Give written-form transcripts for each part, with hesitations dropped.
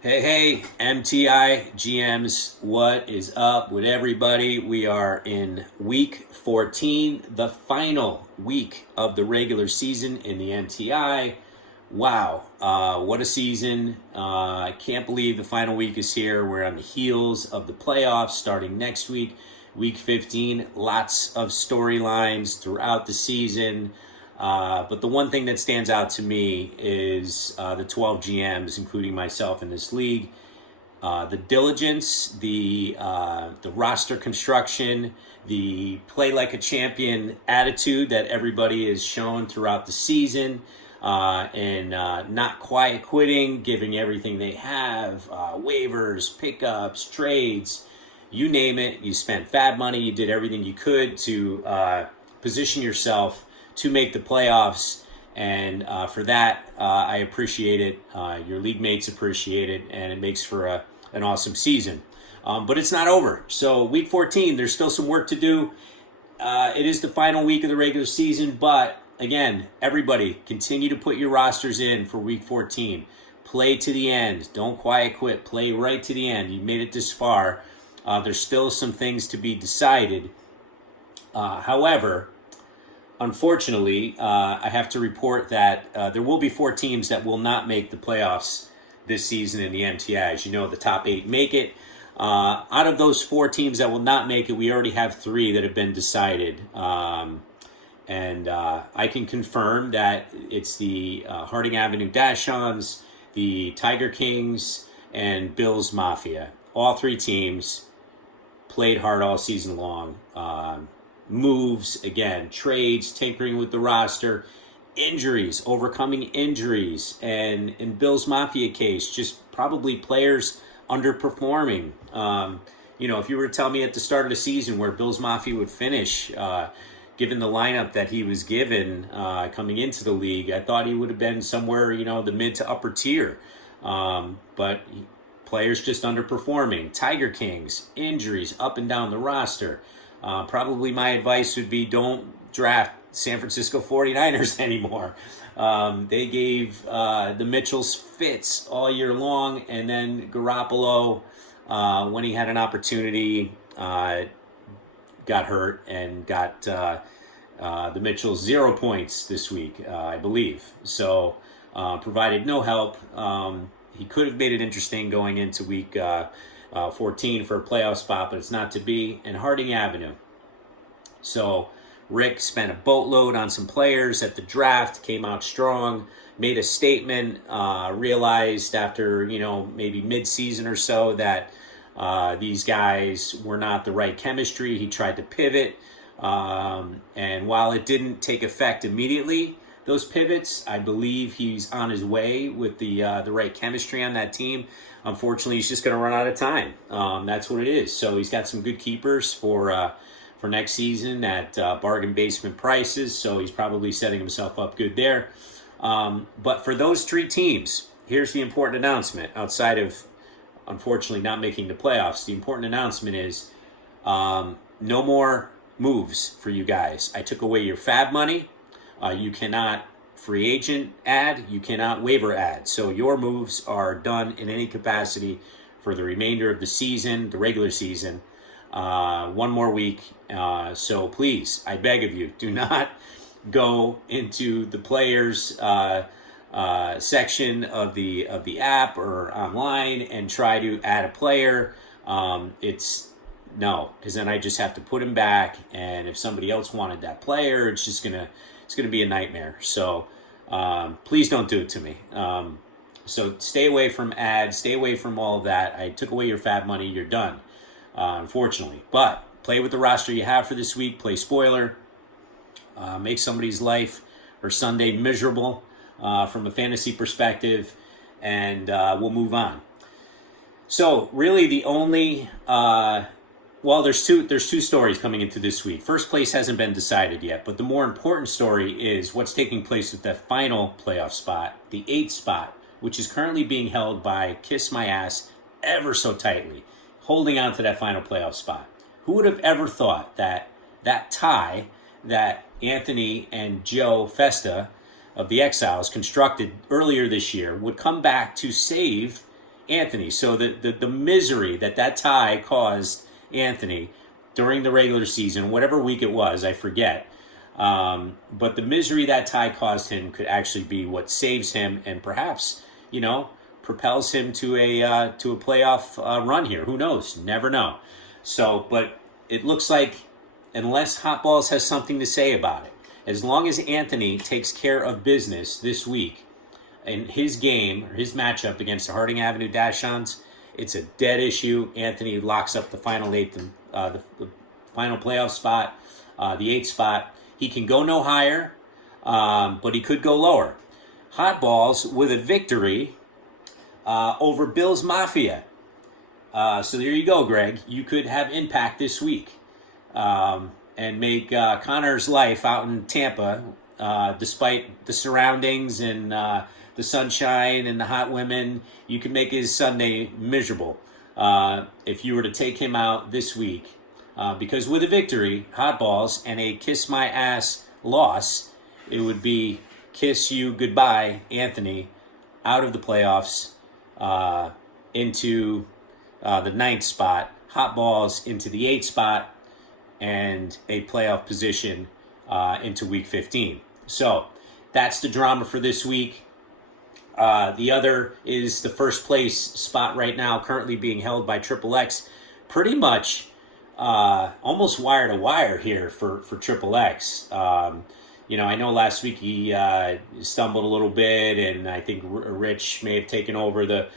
Hey, MTI GMs, what is up with everybody? We are in week 14, the final week of the regular season in the MTI. Wow, what a season. I can't believe the final week is here. We're on the heels of the playoffs starting next week, week 15. Lots of storylines throughout the season. But the one thing that stands out to me is the 12 GMs, including myself in this league. The diligence, the roster construction, the play like a champion attitude that everybody has shown throughout the season, and not quiet quitting, giving everything they have, waivers, pickups, trades, you name it. You spent fab money. You did everything you could to position yourself to make the playoffs. And for that, I appreciate it. Your league mates appreciate it, and it makes for an awesome season. But it's not over. So week 14, there's still some work to do. It is the final week of the regular season, but again, everybody, continue to put your rosters in for week 14. Play to the end. Don't quiet quit. Play right to the end. You made it this far. There's still some things to be decided. However, unfortunately, I have to report that there will be 4 teams that will not make the playoffs this season in the MTI. As you know, the top 8 make it. Out of those 4 teams that will not make it, we already have 3 that have been decided. And I can confirm that it's the Harding Avenue Dashons, the Tiger Kings, and Bills Mafia. All 3 teams played hard all season long. Moves, again, trades, tinkering with the roster, injuries, overcoming injuries, and in Bill's Mafia case, just probably players underperforming. If you were to tell me at the start of the season where Bill's Mafia would finish, given the lineup that he was given coming into the league, I thought he would have been somewhere, the mid to upper tier. But players just underperforming. Tiger Kings, injuries up and down the roster. Probably my advice would be don't draft San Francisco 49ers anymore. They gave the Mitchells fits all year long, and then Garoppolo, when he had an opportunity, got hurt and got the Mitchells 0 points this week, I believe. So provided no help. He could have made it interesting going into week 14 for a playoff spot, but it's not to be. And Harding Avenue. So Rick spent a boatload on some players at the draft, came out strong, made a statement, realized after, maybe mid-season or so that these guys were not the right chemistry. He tried to pivot. And while it didn't take effect immediately, those pivots, I believe he's on his way with the right chemistry on that team. Unfortunately, he's just going to run out of time. That's what it is. So he's got some good keepers for next season at bargain basement prices. So he's probably setting himself up good there. But for those 3 teams, here's the important announcement. Outside of, unfortunately, not making the playoffs, the important announcement is no more moves for you guys. I took away your fab money. You cannot free agent add, you cannot waiver add. So your moves are done in any capacity for the remainder of the season, the regular season. 1 more week. So please, I beg of you, do not go into the players section of the app or online and try to add a player. Because then I just have to put him back, and if somebody else wanted that player, it's gonna be a nightmare. So please don't do it to me. So stay away from ads, stay away from all of that. I took away your fab money, you're done, unfortunately. But play with the roster you have for this week, play spoiler, make somebody's life or Sunday miserable from a fantasy perspective, and we'll move on. So really the only... there's two stories coming into this week. First place hasn't been decided yet, but the more important story is what's taking place with that final playoff spot, the 8th spot, which is currently being held by Kiss My Ass ever so tightly, holding on to that final playoff spot. Who would have ever thought that tie that Anthony and Joe Festa of the Exiles constructed earlier this year would come back to save Anthony. So the misery that tie caused Anthony during the regular season, whatever week it was, I forget. But the misery that tie caused him could actually be what saves him and perhaps, propels him to a playoff run here. Who knows? Never know. So, but it looks like unless Hot Balls has something to say about it, as long as Anthony takes care of business this week in his game or his matchup against the Harding Avenue Dachshunds, it's a dead issue. Anthony locks up the final eighth, the final playoff spot, the eighth spot. He can go no higher, but he could go lower. Hot Balls with a victory over Bills Mafia. So there you go, Greg. You could have impact this week and make Connor's life out in Tampa, despite the surroundings and the sunshine and the hot women, you could make his Sunday miserable if you were to take him out this week. Because with a victory, Hot Balls, and a kiss my ass loss, it would be kiss you goodbye, Anthony, out of the playoffs into the ninth spot, Hot Balls into the eighth spot, and a playoff position into week 15. So that's the drama for this week. The other is the first place spot right now currently being held by Triple X. Pretty much almost wire to wire here for Triple X. I know last week he stumbled a little bit, and I think Rich may have taken over the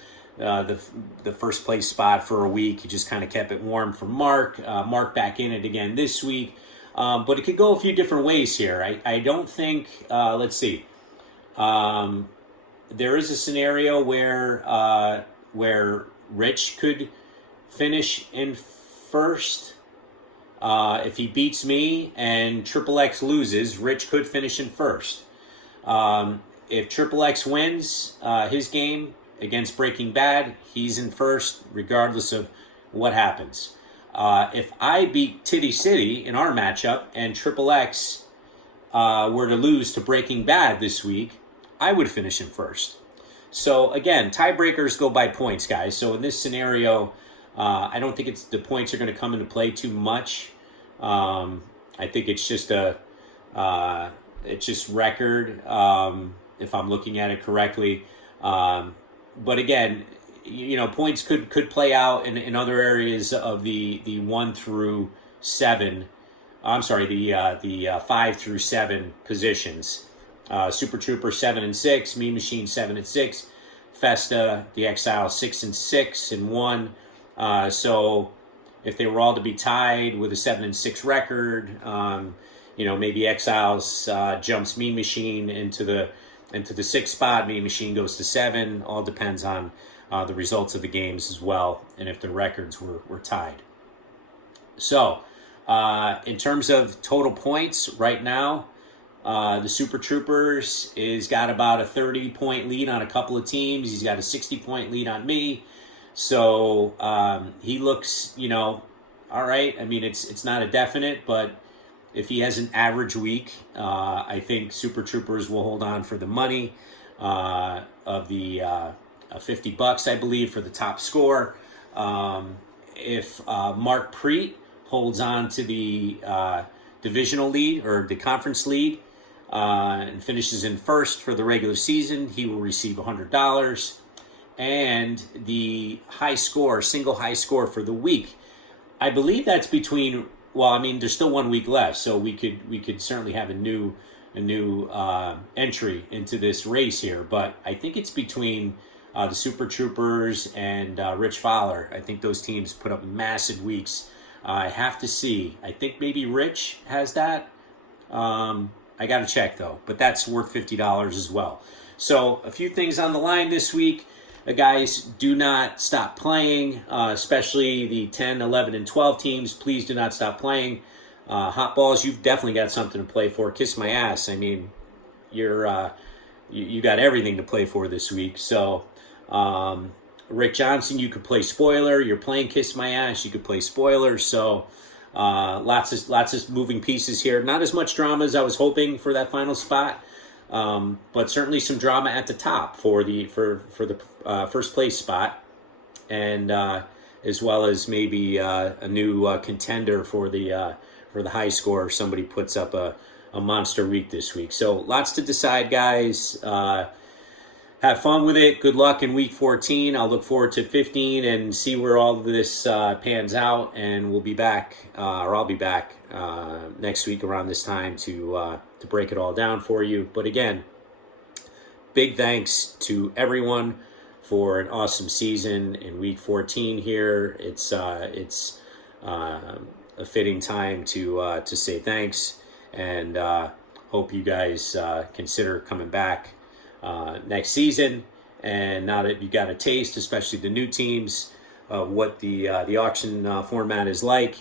first place spot for a week. He just kind of kept it warm for Mark. Mark back in it again this week. But it could go a few different ways here. I don't think, let's see. There is a scenario where Rich could finish in first. If he beats me and Triple X loses, Rich could finish in first. If Triple X wins his game against Breaking Bad, he's in first regardless of what happens. If I beat Titty City in our matchup and Triple X were to lose to Breaking Bad this week, I would finish in first. So again, tiebreakers go by points, guys. So in this scenario, I don't think the points are going to come into play too much. I think it's just record, if I'm looking at it correctly. But again, points could play out in other areas of the 1 through 7. I'm sorry, the 5 through 7 positions. Super Trooper 7 and 6, Mean Machine 7 and 6, Festa, the Exile 6 and 6 and 1. So if they were all to be tied with a 7 and 6 record, maybe Exiles jumps Mean Machine into the 6th spot. Mean Machine goes to 7. All depends on the results of the games as well, and if the records were tied. So in terms of total points right now, the Super Troopers is got about a 30-point lead on a couple of teams. He's got a 60-point lead on me. So he looks, all right. I mean, it's not a definite, but if he has an average week, I think Super Troopers will hold on for the money of the $50, I believe, for the top score. If Mark Preet holds on to the divisional lead or the conference lead and finishes in first for the regular season, he will receive $100. And the single high score for the week, I believe that's between. Well, I mean, there's still 1 week left, so we could certainly have a new entry into this race here. But I think it's between the Super Troopers and Rich Fowler. I think those teams put up massive weeks. I have to see. I think maybe Rich has that. I got to check though, but that's worth $50 as well. So a few things on the line this week. Guys, do not stop playing, especially the 10, 11, and 12 teams. Please do not stop playing. Hot Balls, you've definitely got something to play for. Kiss my ass. I mean, you got everything to play for this week. So, Rick Johnson, you could play spoiler. You're playing Kiss My Ass. You could play spoiler. So, lots of moving pieces here. Not as much drama as I was hoping for that final spot. But certainly some drama at the top for the first place spot. and as well as maybe a new contender for the high score if somebody puts up a monster week this week. So lots to decide, guys. Have fun with it. Good luck in week 14. I'll look forward to 15 and see where all of this pans out. And we'll be back, or I'll be back next week around this time to break it all down for you. But again, big thanks to everyone for an awesome season in week 14 here. It's a fitting time to say thanks, and hope you guys consider coming back next season. And now that you got a taste, especially the new teams, what the auction format is like,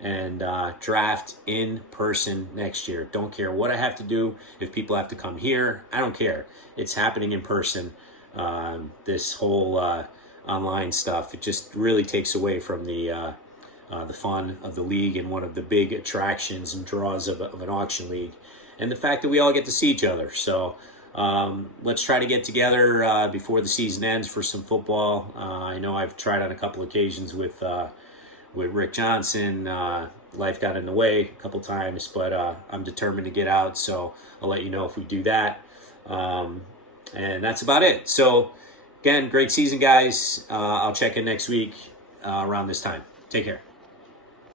and draft in person next year. Don't care what I have to do. If people have to come here, I don't care. It's happening in person. This whole online stuff, it just really takes away from the fun of the league and one of the big attractions and draws of an auction league, and the fact that we all get to see each other. So let's try to get together before the season ends for some football. I know I've tried on a couple occasions with Rick Johnson. Life got in the way a couple times, but I'm determined to get out, so I'll let you know if we do that. And that's about it. So again, great season, guys. I'll check in next week around this time. Take care.